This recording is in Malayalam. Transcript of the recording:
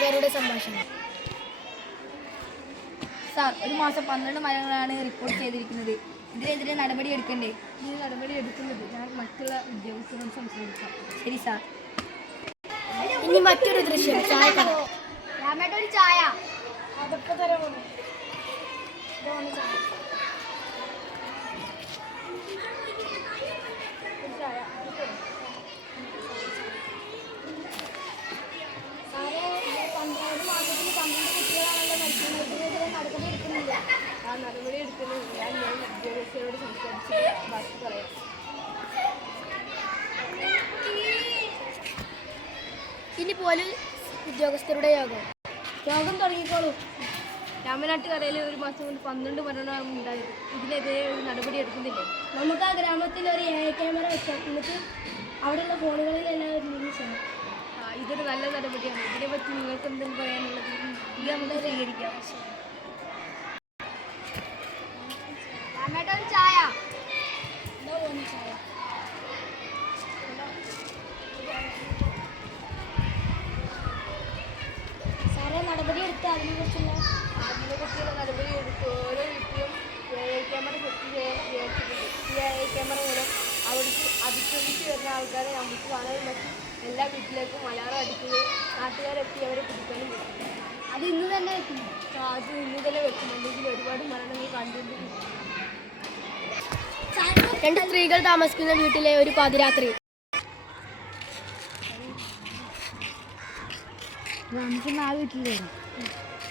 നാട്ടുകാരുടെ സംഭാഷണം. സാർ, ഒരു മാസം 12 മരണങ്ങളാണ് റിപ്പോർട്ട് ചെയ്തിരിക്കുന്നത്. ഇതിനെതിരെ നടപടി എടുക്കണ്ടേ? ഇതിന് നടപടി എടുക്കുന്നത് ഞാൻ മറ്റുള്ള ഉദ്യോഗസ്ഥരോട് സംസാരിക്കാം. ശരി സാർ. ഇനി മറ്റൊരു ദൃശ്യം. ചായ ഒരു ചായ. അതൊക്കെ തരാമോ? നടപടി എടുക്കുന്നത് ഞാൻ ഉദ്യോഗസ്ഥരോട് സംസാരിച്ച് ബാക്കി പറയാം. ഇനി പോലും ഉദ്യോഗസ്ഥരുടെ യോഗം തുടങ്ങിക്കോളൂ. രാമനാട്ടുകരയിൽ ഒരു മാസം കൊണ്ട് 12 മരണമാണ് ഉണ്ടായത്. ഇതിനെതിരെ ഒരു നടപടി എടുക്കുന്നില്ലേ? നമുക്ക് ആ ഗ്രാമത്തിൽ ഒരു ക്യാമറ വെക്കാം. എന്നിട്ട് അവിടെയുള്ള ഫോണുകളിലെല്ലാം ചെയ്യാം. ഇതൊരു നല്ല നടപടിയാണ്. ഇതിനെപ്പറ്റി നിങ്ങൾക്ക് എന്തെങ്കിലും പറയാനുള്ളത്? ഇത് നമുക്ക് സ്വീകരിക്കാം. ഒരു ചായ. സാറേ, നടപടി എടുത്ത് അതിനെക്കുറിച്ചുള്ള നടപടി എടുത്ത് ഓരോ വീട്ടിലും ക്യാമറ സെറ്റ് ചെയ്യാൻ വിചാരിച്ചിട്ടുണ്ട്. ഈ ക്യാമറ മൂലം അവിടേക്ക് അതിക്രമിച്ച് വരുന്ന ആൾക്കാരെ നമുക്ക് കാണാൻ പറ്റും. എല്ലാ വീട്ടിലേക്കും മലയാളം അടിക്കുകയും നാട്ടുകാരെത്തി അവരെ പിടിക്കാനും പറ്റും. അത് ഇന്ന് തന്നെ വെക്കുന്നു. അത് ഇന്ന് തന്നെ വെക്കുന്നുണ്ടെങ്കിൽ ഒരുപാട് മരണങ്ങൾ കണ്ടുകൊണ്ടിരിക്കും. 2 സ്ത്രീകൾ താമസിക്കുന്ന വീട്ടിലെ ഒരു പാതിരാത്രി. നമുക്ക് ആ വീട്ടിൽ വരാം.